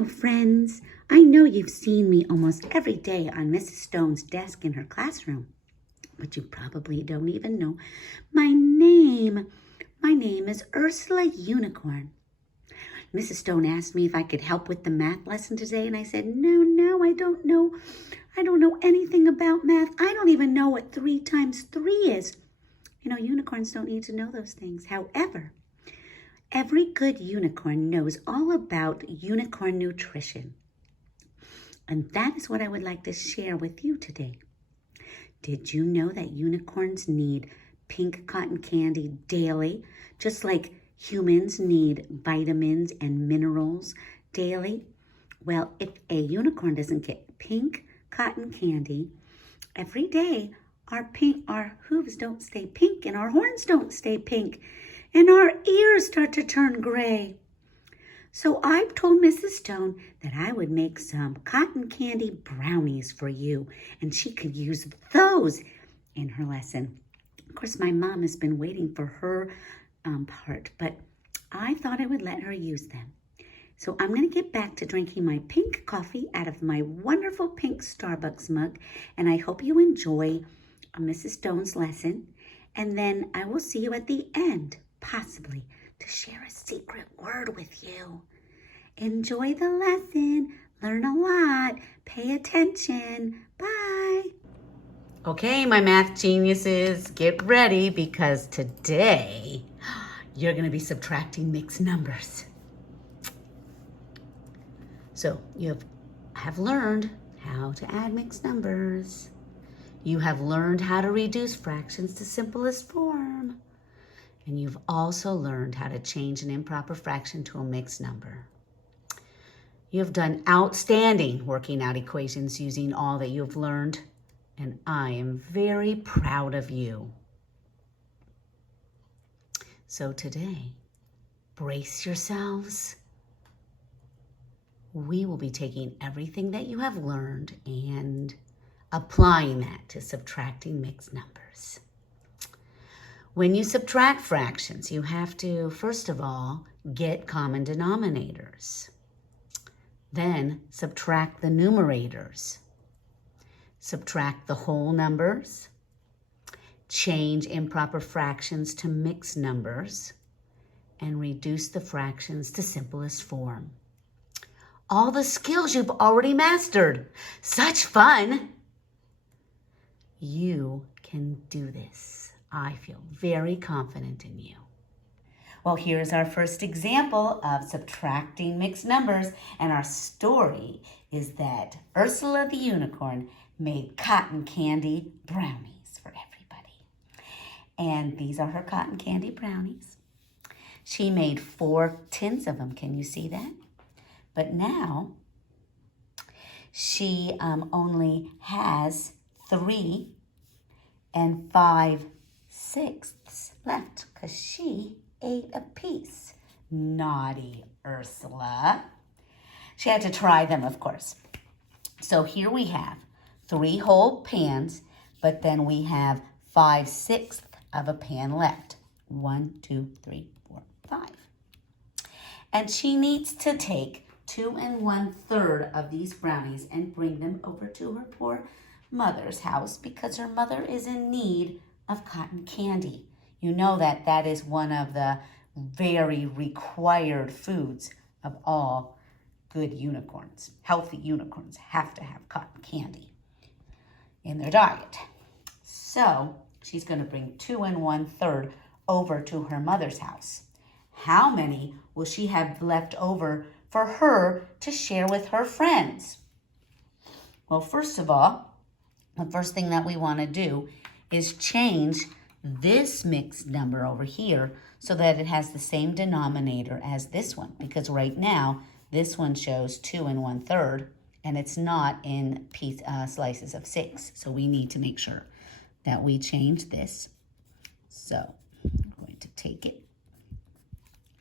Hello, friends. I know you've seen me almost every day on Mrs. Stone's desk in her classroom, but you probably don't even know my name. My name is Ursula Unicorn. Mrs. Stone asked me if I could help with the math lesson today, and I said, no, I don't know. I don't know anything about math. I don't even know what 3 times 3 is. You know, unicorns don't need to know those things. However, every good unicorn knows all about unicorn nutrition. And that is what I would like to share with you today. Did you know that unicorns need pink cotton candy daily, just like humans need vitamins and minerals daily? Well, if a unicorn doesn't get pink cotton candy every day, our hooves don't stay pink and our horns don't stay pink and our ears start to turn gray. So I've told Mrs. Stone that I would make some cotton candy brownies for you, and she could use those in her lesson. Of course, my mom has been waiting for her part, but I thought I would let her use them. So I'm going to get back to drinking my pink coffee out of my wonderful pink Starbucks mug, and I hope you enjoy Mrs. Stone's lesson, and then I will see you at the end, possibly, to share a secret word with you. Enjoy the lesson, learn a lot, pay attention. Bye. Okay, my math geniuses, get ready because today you're going to be subtracting mixed numbers. So you have learned how to add mixed numbers. You have learned how to reduce fractions to simplest form. And you've also learned how to change an improper fraction to a mixed number. You have done outstanding working out equations using all that you've learned, and I am very proud of you. So today, brace yourselves. We will be taking everything that you have learned and applying that to subtracting mixed numbers. When you subtract fractions, you have to, first of all, get common denominators. Then subtract the numerators. Subtract the whole numbers. Change improper fractions to mixed numbers. And reduce the fractions to simplest form. All the skills you've already mastered. Such fun! You can do this. I feel very confident in you. Well, here's our first example of subtracting mixed numbers, and our story is that Ursula the Unicorn made cotton candy brownies for everybody. And these are her cotton candy brownies. She made 4 tins of them. Can you see that? But now she only has 3 5/6 left because she ate a piece. Naughty Ursula. She had to try them, of course. So here we have 3 whole pans, but then we have 5/6 of a pan left. 1, 2, 3, 4, 5. And she needs to take 2 1/3 of these brownies and bring them over to her poor mother's house because her mother is in need of cotton candy. You know that that is one of the very required foods of all good unicorns. Healthy unicorns have to have cotton candy in their diet. So she's going to bring 2 1/3 over to her mother's house. How many will she have left over for her to share with her friends? Well, first of all, the first thing that we want to do is change this mixed number over here so that it has the same denominator as this one, because right now this one shows 2 1/3 and it's not in slices of 6. So we need to make sure that we change this. So I'm going to take it.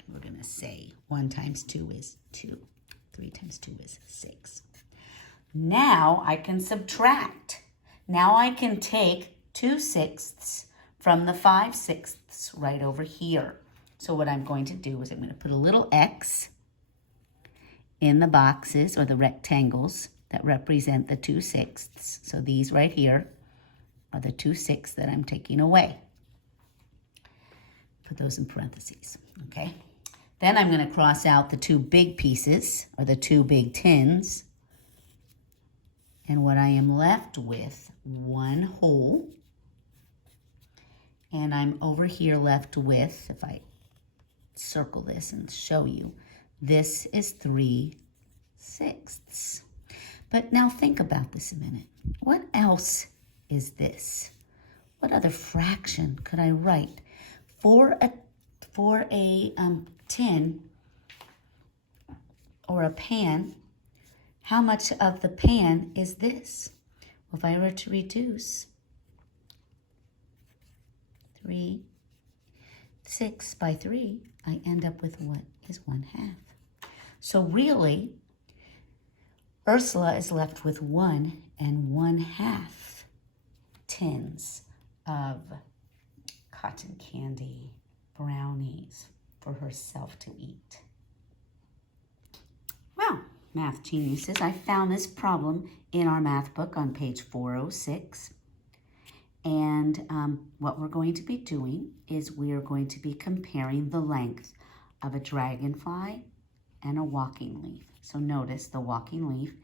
We're going to say 1 times 2 is 2. 3 times 2 is 6. Now I can subtract. Now I can take 2/6 from the 5/6 right over here. So what I'm going to do is I'm going to put a little X in the boxes or the rectangles that represent the 2/6. So these right here are the 2/6 that I'm taking away. Put those in parentheses, okay? Then I'm going to cross out the 2 big pieces, or the 2 big tens. And what I am left with, 1 whole. And I'm over here left with, if I circle this and show you, this is 3/6. But now think about this a minute. What else is this? What other fraction could I write for a tin or a pan? How much of the pan is this? Well, if I were to reduce 6 by 3, I end up with what is 1/2. So really, Ursula is left with 1 1/2 tins of cotton candy brownies for herself to eat. Well, math geniuses, I found this problem in our math book on page 406. And what we're going to be doing is we are going to be comparing the length of a dragonfly and a walking leaf. So notice the walking leaf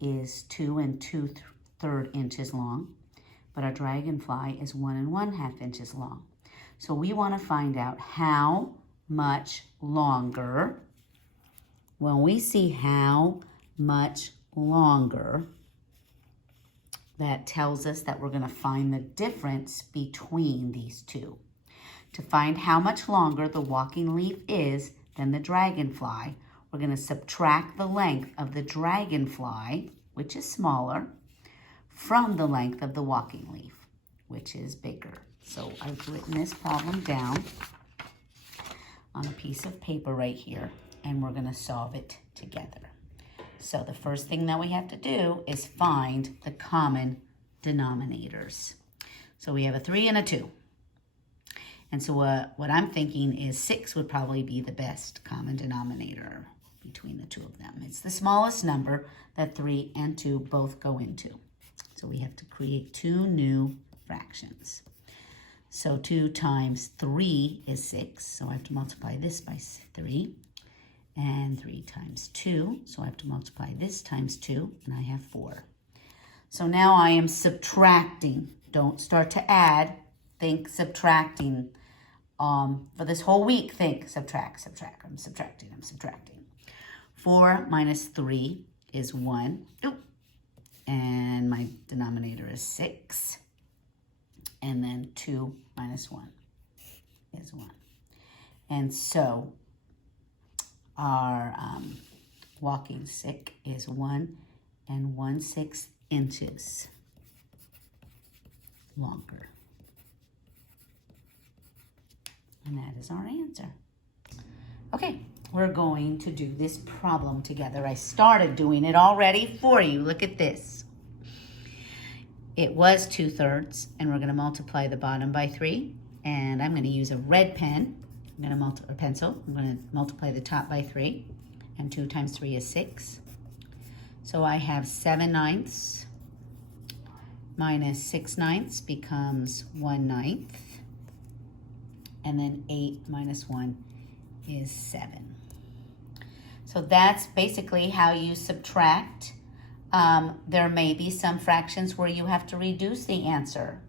is 2 2/3 inches long, but a dragonfly is 1 1/2 inches long. So we want to find out how much longer. When we see how much longer, that tells us that we're going to find the difference between these two. To find how much longer the walking leaf is than the dragonfly, we're going to subtract the length of the dragonfly, which is smaller, from the length of the walking leaf, which is bigger. So I've written this problem down on a piece of paper right here, and we're going to solve it together. So the first thing that we have to do is find the common denominators. So we have a 3 and a 2. And so what I'm thinking is 6 would probably be the best common denominator between the two of them. It's the smallest number that 3 and 2 both go into. So we have to create 2 new fractions. So 2 times 3 is 6. So I have to multiply this by 3. And 3 times 2, so I have to multiply this times 2, and I have 4. So now I am subtracting. Don't start to add. Think subtracting. For this whole week, think subtract. I'm subtracting. 4 minus 3 is 1. Oop. And my denominator is 6. And then 2 minus 1 is 1. And so our walking stick is 1 1/6 inches longer. And that is our answer. Okay, we're going to do this problem together. I started doing it already for you. Look at this. It was 2/3, and we're going to multiply the bottom by 3. And I'm going to use a red pen. I'm going to multiply a pencil. I'm going to multiply the top by 3. And 2 times 3 is 6. So I have 7/9 minus 6/9 becomes 1/9. And then 8 minus 1 is 7. So that's basically how you subtract. There may be some fractions where you have to reduce the answer.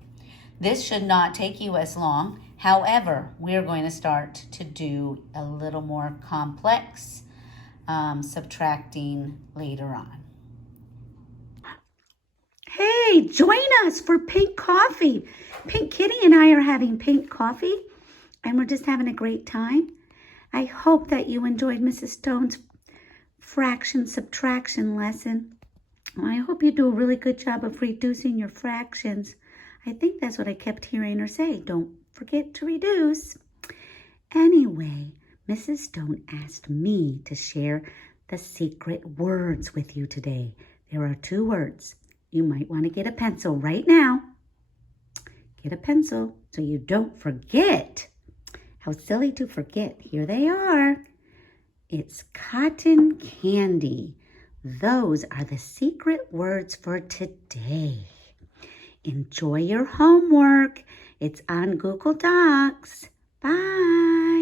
This should not take you as long. However, we're going to start to do a little more complex subtracting later on. Hey, join us for Pink Coffee. Pink Kitty and I are having pink coffee, and we're just having a great time. I hope that you enjoyed Mrs. Stone's fraction subtraction lesson. I hope you do a really good job of reducing your fractions. I think that's what I kept hearing her say. Don't forget to reduce. Anyway, Mrs. Stone asked me to share the secret words with you today. There are 2 words. You might want to get a pencil right now. Get a pencil so you don't forget. How silly to forget. Here they are. It's cotton candy. Those are the secret words for today. Enjoy your homework. It's on Google Docs. Bye.